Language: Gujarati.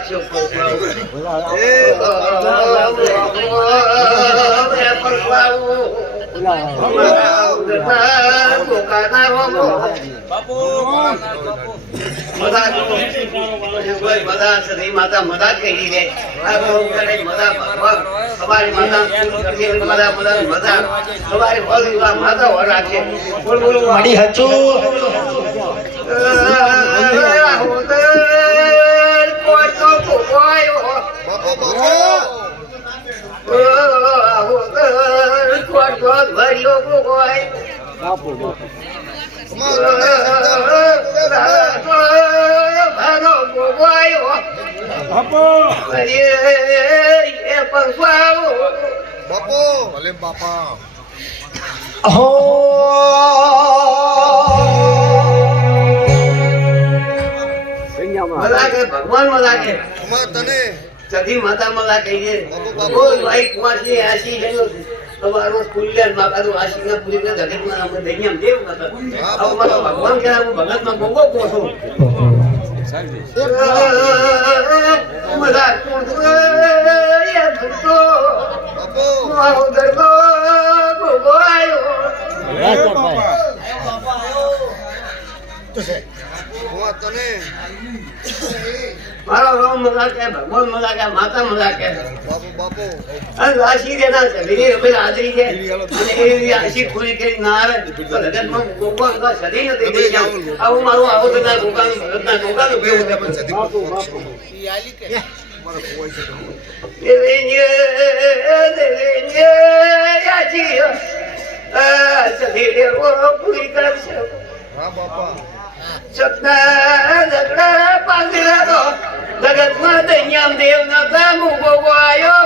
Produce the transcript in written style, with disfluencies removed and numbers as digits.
રાખજો માતા મદદ કરી દે તમારી માતા તમારી માતા રાખે મળી હતું ભગવાન મજા કે તને સધી માતા મજા કહીએ ભાઈ કુમારજી આશી તમારો સ્કૂલ માતા તો આશી ના પૂરી જગત માં આપણે દૈન્યમ દેવ ભગવાન કે હું ભગત માં બોગો પોછું મજા મારો રામ મજા કે ભગવાન મજા કે માતા મજા કે આશી દેના છે હાજરી છે આશી પૂરી કરી ના આવે તો જગતમાં ભગવાન સદી નથી દઈ જાઉં આવું મારું આવું તો ભગવાન ભગતના ભગવાન કેવું છે પણ સદી પૂરી કરશે સપના ઝગડા પાંગડા જગતમાં દૈન્યામ દેવ ના મુગો આવ્યો